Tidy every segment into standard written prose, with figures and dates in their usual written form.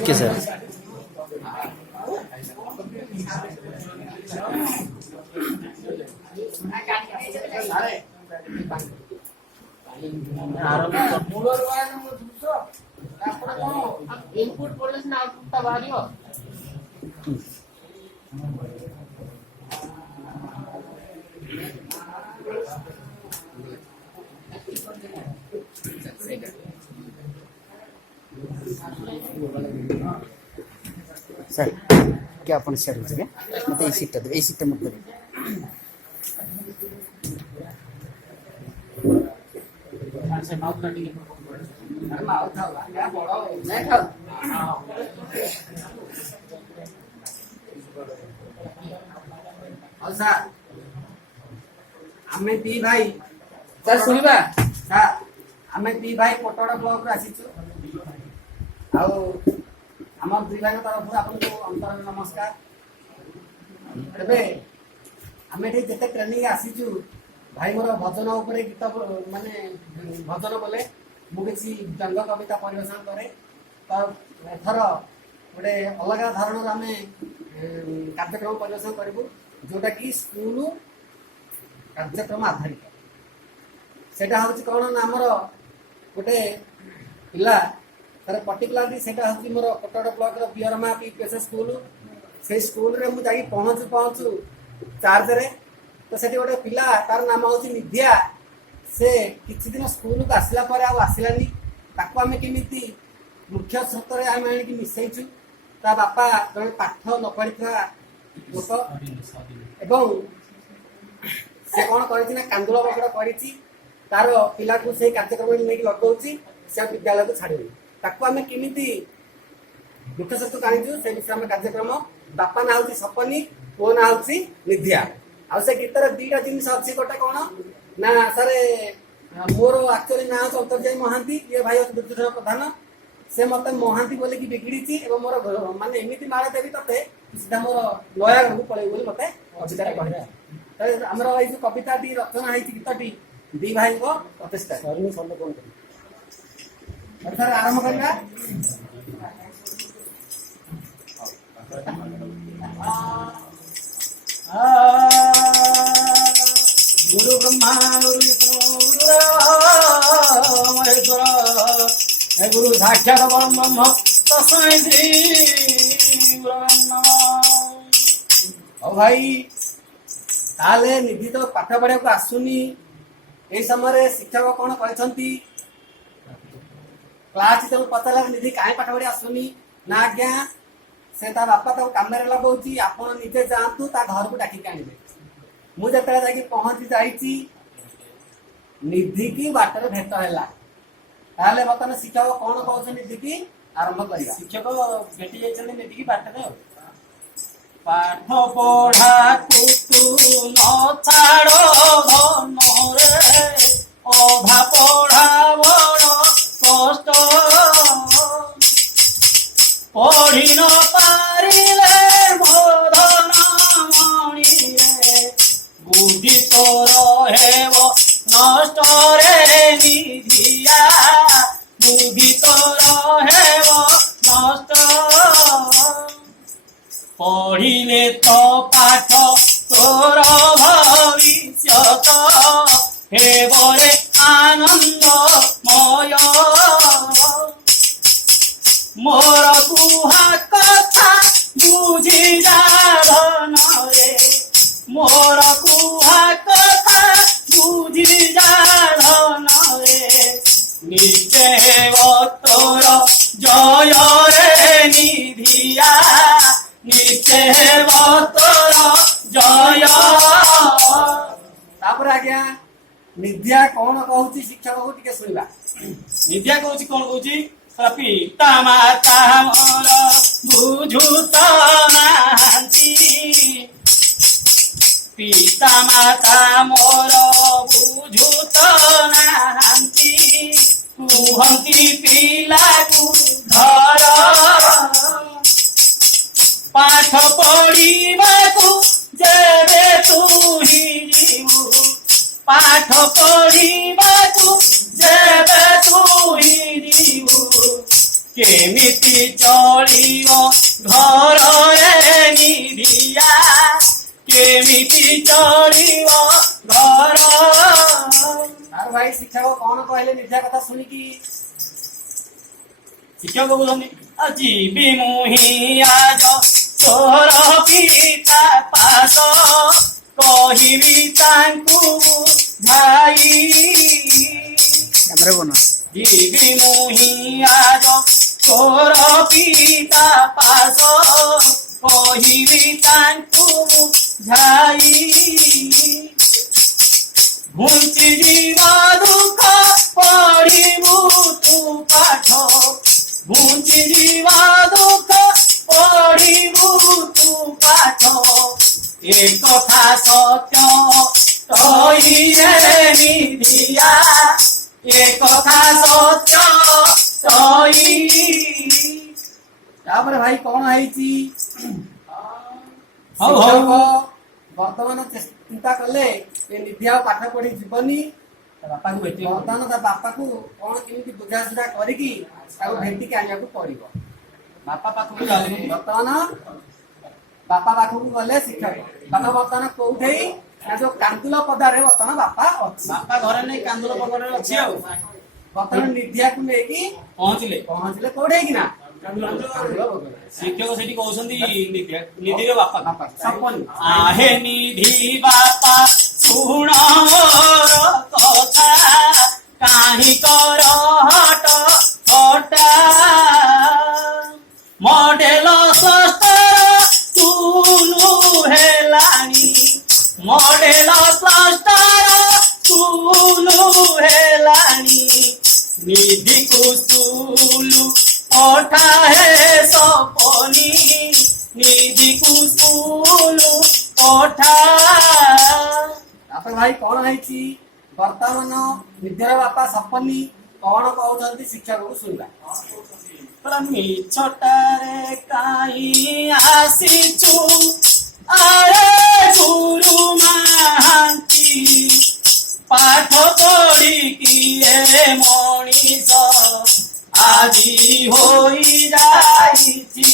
ठीक है sir. Input बोले ना आउटपुट बाहरी हो सर क्या अपन शेयर हो सके मतलब ए सीट मत दे से माउथ कटिंग माउथ होगा क्या बड़ा नहीं खाओ और सर हमें दी भाई सर सुनिबा सर हमें दी भाई कोटड़ ब्लॉक रे आसीଛୁ ଆଉ ଆମ ବିଭାଗ ତରଫରୁ ଆପଣଙ୍କୁ ଅନ୍ତର ନମସ୍କାର। ଏବେ ଆମେ ଏଠି ଯେତେ ଟ୍ରେନିଂ ଆସିଛୁ ଭାଇ ମୋର ଭଜନ ଉପରେ ଗୀତ ମାନେ ଭଜନ ବୋଲେ ମୁଁ କିଛି ବ୍ୟଙ୍ଗ କବିତା ପରିବେଷଣ କରେ ତ ଏଥର ଗୋଟେ ଅଲଗା ଧରଣର ଆମେ କାର୍ଯ୍ୟକ୍ରମ ପରିବେଷଣ କରିବୁ ଯୋଉଟା କି ସ୍କୁଲ କାର୍ଯ୍ୟକ୍ରମ ଆଧାରିତ। ସେଟା ହଉଛି କଣ ନା ଆମର ଗୋଟେ ପିଲା ତାର ପର୍ଟିକୁଲାରଲି ସେଟା ହଉଛି ମୋର କୋଟଡ଼ ବ୍ଲକର ବିଅରମା ପିପିଏସ୍ ସ୍କୁଲ। ସେଇ ସ୍କୁଲରେ ମୁଁ ଯାଇକି ପହଞ୍ଚୁ ଚାର୍ଜରେ ତ ସେଠି ଗୋଟେ ପିଲା ତାର ନାମ ହଉଛି ନିଧିଆ। ସେ କିଛି ଦିନ ସ୍କୁଲକୁ ଆସିଲା ପରେ ଆଉ ଆସିଲାନି। ତାକୁ ଆମେ କେମିତି ମୁଖ୍ୟ ସ୍ରୋତରେ ଆମେ ଆଣିକି ମିଶେଇଛୁ। ତା ବାପା ଜଣେ ପାଠ ନ ପଢିଥିବା ଲୋକ ଏବଂ ସେ କଣ କରିଛି ନା କାନ୍ଦୁଳ ବକଡ଼ କରିଛି। ତାର ପିଲାକୁ ସେଇ କାର୍ଯ୍ୟକ୍ରମରେ ନେଇକି ଲଗାଉଛି ସେ ବିଦ୍ୟାଳୟକୁ ଛାଡିବ। ତାକୁ ଆମେ କେମିତି ମୁଖ୍ୟ ସ୍ରୋତକୁ ଆଣିଛୁ ସେ ବିଷୟରେ ଆମେ କାର୍ଯ୍ୟକ୍ରମ। ବାପା ନାଁ ହଉଛି ସପନୀ, ପୁଅ ନାଁ ହଉଛି ନିଧିଆ। ଆଉ ସେ ଗୀତରେ ଦିଟା ଜିନିଷ ଅଛି। ଗୋଟେ କଣ ନା ସାରେ ମୋର ଆକ୍ଚୁଆଲି ନାଁ ହଉଛି ଅନ୍ତର୍ଯାୟୀ ମହାନ୍ତି, ଇଏ ଭାଇ ହଉଛି ଦୁର୍ଯ୍ୟୋଧନ ପ୍ରଧାନ। ସେ ମତେ ମହାନ୍ତି ବୋଲିକି ବିଗିଡିଛି ଏବଂ ମୋର ମାନେ ଏମିତି ମାଳ ଦେବି ତତେ ସିଧା ମୋର ନୟାଗଡ଼କୁ ପଳେଇବୁ ବୋଲି ମତେ କବିତାରେ କହିଲା। ଆମର ଏଇ ଯୋଉ କବିତାଟି ରଚନା ହେଇଛି ଗୀତଟି ଦି ଭାଇଙ୍କ ପ୍ରଚେଷ୍ଟା। ଏଥର ଆରମ୍ଭ କରିବା। गुरु ब्रह्मा गुरु विष्णु गुरु महेश्वर हे गुरु साक्षात परम ब्रह्म तस्मै श्री गुरवे नमः। ओ भाई ताले निधि तो पाठ पढ़ाक आसुनी। एई समय शिक्षक कौन कहते क्लास तेज पचारा निधि कहीं पाठ पढ़ी आसुनी ना आज्ञा से ता बापा ताको काम लगाऊँगी आपण निजे जातु ता घर को डाकिक आनिबे। मुझे जाकि पहुंची जाइए निधि की बाटर भेट है। बर्तमान शिक्षक कौन कहते निधि की आरंभ कर शिक्षक भेटी जाइए निधि की बाटर पाठ पढ़ा तू न छाड़ धन रे अधा पढ़ा बड़ कष्ट पढ़ी न पारिले मदन मणि रे बुद्धि तोर हेब नष्ट रे निधिया बुद्धि तोर हेब नष्ट पढ़िले तो पाठ तोर भविष्यत हेब रे आनंदमय मोर कुहा कथा बुझी जा धन रे मोर कुहा कथा बुझी जा धन रे निश्चय हेब तोर जय रे निधिया निश्चय हेब तोर जय। तापर आज्ञा निधिया कौन कहूची शिक्षक को टिके सुनिबा। निधिया कहूची कौन कहूची पिता माता मोर बुझुत नांती पिता माता मोर बुझुत नांती कुहंती पिला को धर पाठ पढ़िबा को जेबे तू ही जीवु पाठ पढ़िबा को जेबे तू ही जीवु କେମିତି ଚଳିବ ଘରରେ ନିଧିଆ, କେମିତି ଚଳିବ ଘର। ଆଉ ଭାଇ ଶିକ୍ଷକ କଣ କହିଲେ ନିଜ କଥା ଶୁଣିକି? ଶିକ୍ଷକ କହୁଛନ୍ତି ଯିବି ମୁହିଁ ଆଜ ତୋର ପିତା ପାଶ, କହିବି ତାଙ୍କୁ ଭାଇ। କ୍ୟାମେରା ବନା। ଯିବି ମୁହିଁ ଆଜ ତୋର ପିତା ପାଶ, କହିବି ତାଙ୍କୁ ଝାଇ। ଘୁଞ୍ଚି ଯିବା ଦୁଃଖ ପଢିବୁ ତୁ ପାଠ, ଘୁଞ୍ଚି ଯିବା ଦୁଃଖ ପଢିବୁ ତୁ ପାଠ। ଏ କଥା ସତ୍ୟ କହିରେ ନିଧିଆ, ଏ କଥା ସତ୍ୟ କହି। ତାପରେ ଭାଇ କଣ ହେଇଛି? ହଉ ଶିକ୍ଷକ ହଉ ବର୍ତ୍ତମାନ ଚିନ୍ତା କଲେ ଏ ନିଧି ଆଉ ପାଠ ପଢି ଯିବନି। ବାପାକୁ ଭେଟି ବର୍ତ୍ତମାନ ତା ବାପାକୁ କଣ କେମିତି ବୁଝାସୁଝା କରିକି ତାକୁ ଭେଟିକି ଆଣିବାକୁ ପଡିବ। ବାପା ପାଖକୁ ଯାଉନି। ବର୍ତ୍ତମାନ ବାପା ପାଖକୁ ଗଲେ ଶିକ୍ଷକ। ବାପା ବର୍ତ୍ତମାନ କୋଉଠି ନା ଯୋଉ କାନ୍ଦୁଲ ପଦାରେ ବର୍ତ୍ତମାନ ବାପା ଅଛି। ବାପା ଘରେ ନେଇ କାନ୍ଦୁଲ ପକଡ଼ରେ ଅଛି ଆଉ। ବର୍ତ୍ତମାନ ନିଧିଆକୁ ନେଇକି ପହଞ୍ଚିଲେ କୋଉଠି ହେଇକିନା ଶିକ୍ଷକ ସେଠି କହୁଛନ୍ତି ନିଧିର ବାପା ସପନି ଆହେ ନିଧି ବାପା ଶୁଣ ମୋର କଥା, କାହିଁ କର ହଟ ହଟା। ମଡେଲ ଷଷ୍ଠର ସ୍କୁଲ ହେଲାଣି, ମଡେଲ ଷଷ୍ଠର ସ୍କୁଲ ହେଲାଣି। ନିଧିକୁ ସ୍କୁଲ ପଠା ହେ ସପନି, ନିଧିକୁ ସ୍କୁଲ ପଠା। ତାପରେ ଭାଇ କଣ ହେଇଛି? ବର୍ତ୍ତମାନ ନିଧିର ବାପା ସପନି କଣ କହୁଛନ୍ତି ଶିକ୍ଷକକୁ ଶୁଣିବା। ମିଛଟାରେ କାହିଁ ଆସିଛୁ ଆରେ ଗୁରୁ ମହାନ୍ତି, ପାଠ ପଢିକି ଏ ମଣିଷ ଆଜି ହୋଇଯାଇଛି।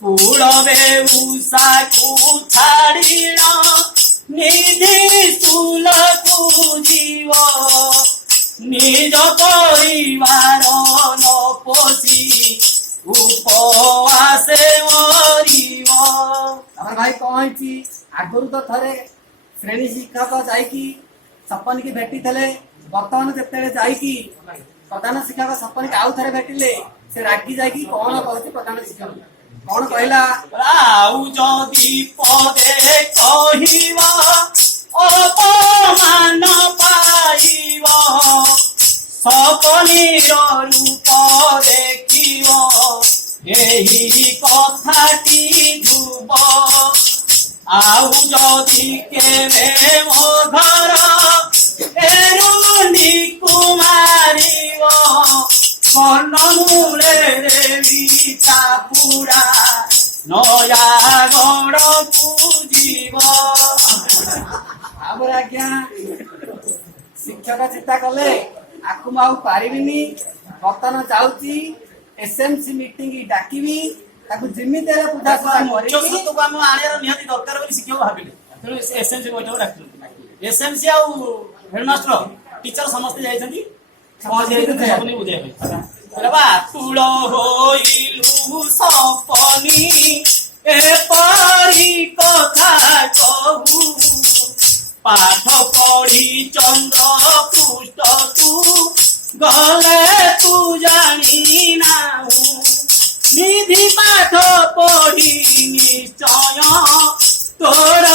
କୂଳ ବେଉସାକୁ ଛାଡ଼ିଣ ନିଧି ସ୍କୁଲକୁ ଯିବ, ନିଜ ପରିବାର ନ ପୋଷି ଉପବାସେ ମରିବ। ତାପରେ ଭାଇ କଣ ହେଇଛି? ଆଗରୁ ତ ଥରେ ଶ୍ରେଣୀ ଶିକ୍ଷକ ଯାଇକି ସପନିକି ଭେଟିଥିଲେ। ବର୍ତ୍ତମାନ ଯେତେବେଳେ ଯାଇକି ପ୍ରଧାନ ଶିକ୍ଷକ ସପନିକି ଆଉ ଥରେ ଭେଟିଲେ, ସେ ରାଗି ଯାଇକି କଣ କହୁଛି? ପ୍ରଧାନ ଶିକ୍ଷକ କଣ କହିଲା? ଆଉ ଯଦି ପଦେ କହିବ ଅପମାନ ପାଇବ, ସପନିର ରୂପ ଦେଖିବ, ଏହି କଥାଟି ଧ୍ରୁବ। ଆଉ ଯଦି କେବେ ମୋ ଘର ଏରୁଣ୍ଡିକୁ ମାରିବ, କର୍ଣ୍ଣମୂଳରେ ବିଟା ପୁରା ନୟାଗଡ଼କୁ ଯିବ। ତାପରେ ଆଜ୍ଞା ଶିକ୍ଷକ ଚିନ୍ତା କଲେ ଆକୁ ମୁଁ ଆଉ ପାରିବିନି। ବର୍ତ୍ତମାନ ଯାଉଛି SMC ମିଟିଂ ଡାକିବି, ତାକୁ ଯେମିତି ହେଲେ ବୁଝାସୁଝା କରିକି ମୁଖ୍ୟକୁ ଆମ ଆଣିବାର ନିହାତି ଦରକାର ବୋଲି ଶିକ୍ଷକ ଭାବିଲେ। ତେଣୁ SMC ବୈଠକ ଡାକିଲେ। SMC ଆଉ ହେଡମାଷ୍ଟର ଟିଚର ସମସ୍ତେ ଯାଇଛନ୍ତି, ପହଞ୍ଚି ଯାଇଛନ୍ତି ସପନି ବୁଝେଇବା ପାଇଁ। ବାତୁଳ ହୋଇଲୁ ସପନି ଏପରି କଥା କହୁ, ପାଠ ପଢି ଚନ୍ଦ୍ର ପୃଷ୍ଠକୁ ଗଲେ ତୁ ଜାଣି ନାହୁଁ। ନିଧି ପାଠ ପଢି ନିଶ୍ଚୟ ତୋର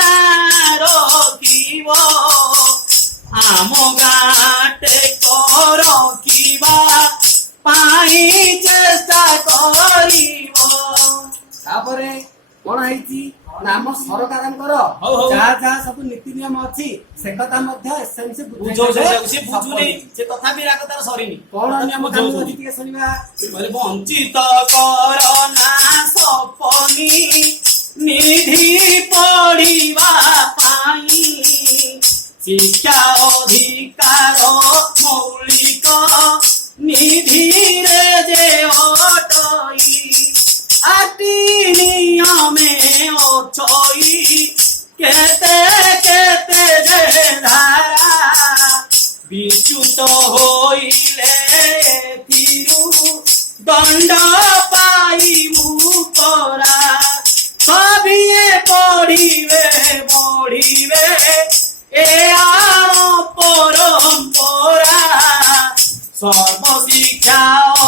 ନାଁ ରଖିବ, ଆମ ଗାଁଟେ ରଖିବା ପାଇଁ ଚେଷ୍ଟା କରିବ। ତାପରେ କଣ ହେଇଛି ନା ଆମ ସରକାରଙ୍କର ହଉ। ଯାହା ଯାହା ସବୁ ନୀତି ନିୟମ ଅଛି ସେ କଥା ମଧ୍ୟ SMC ବୁଝଉଛନ୍ତି, ବୁଝୁନି ସେ ତଥାପି ରାଗ ତାର ସରିନି। କଣ ନିୟମ କାନୁନ ଅଛି ଟିକେ ଶୁଣିବା। ବଞ୍ଚିତ କର ନା ସପନି ନିଧି ପଢିବା ପାଇଁ, ଶିକ୍ଷା ଅଧିକାର ମୌଳିକ নিধিরে যে অটই আটি নিয়মে অছই কেতে কেতে যে ধারা বিচ্যুত হইলে তিরু দণ্ড পাইবু করা সবিয়ে পড়িবে পড়িবে এ আম পরম্পরা সর্বশিক্ষা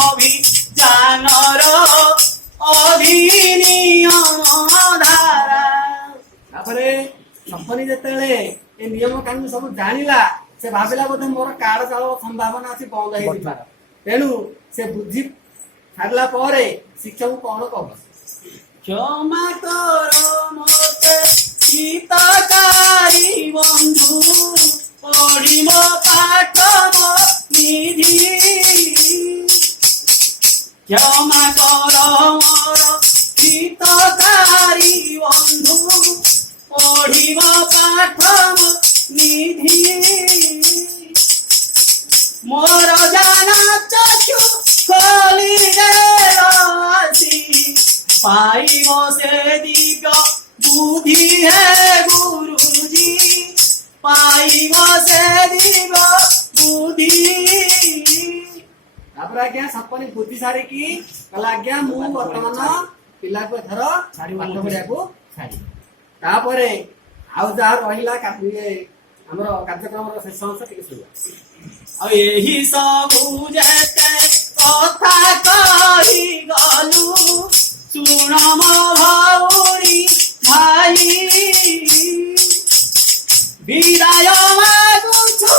অভিযানর অধিনিয়ম ধারা। ତାପରେ ସପନି ଯେତେବେଳେ ଏ ନିୟମ କାନୁନ ସବୁ ଜାଣିଲା ସେ ଭାବିଲା ବୋଧେ ମୋର କାର୍ଡ ଚାଳ ସମ୍ଭାବନା ଅଛି ବନ୍ଦ ହେଇଯିବାର, ତେଣୁ ସେ ବୁଝି ସାରିଲା ପରେ ଶିକ୍ଷକ କଣ କହ ক্ষমা কর মতে হিতকারী বন্ধু পড়িব পাঠ নিধি ক্ষমা কর মোর হিতকারী বন্ধু পড়িব পাঠ নিধি মোর জানা চক্ষু খোলি দে আসি পাইব সে দিব্য বুদ্ধি হে গুরুজি পাইব সে ଦିବ୍ୟ ବୁଦ୍ଧି। ତାପରେ ଆଜ୍ଞା ସପନି ବୁଦ୍ଧି ସାରିକି କହିଲା ଆଜ୍ଞା ମୁଁ ବର୍ତ୍ତମାନ ପିଲାକୁ ଏଥର ପାଠ ପଢିବାକୁ ଛାଡିବି। ତାପରେ ଆଉ ଯାହା ରହିଲା ଆମର କାର୍ଯ୍ୟକ୍ରମର ଶେଷ ଅଂଶ ଟିକେ ଶୁଣିବା। ଆଉ ଏହି ସବୁ ଯେତେ କଥା କହି ଗଲୁ ଶୁଣ ମୋ ଭଉଣୀ ଭାଇ ବିଦାୟ ମାଗୁଛୁ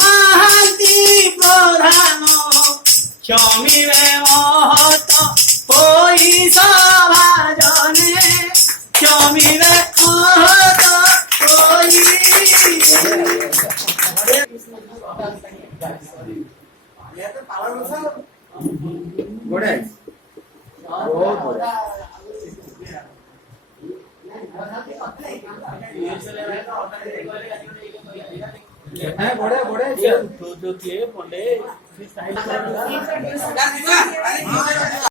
ମହାନ୍ତି ପ୍ରଧାନ କ୍ଷମିବେ ମହତ ହୋଇ ସଭାଜନେ କ୍ଷମିବେ ମହତ ହୋଇ। ବଢିଆ ବହୁତ ବଢିଆ। ବଢିଆ ବଢିଆ।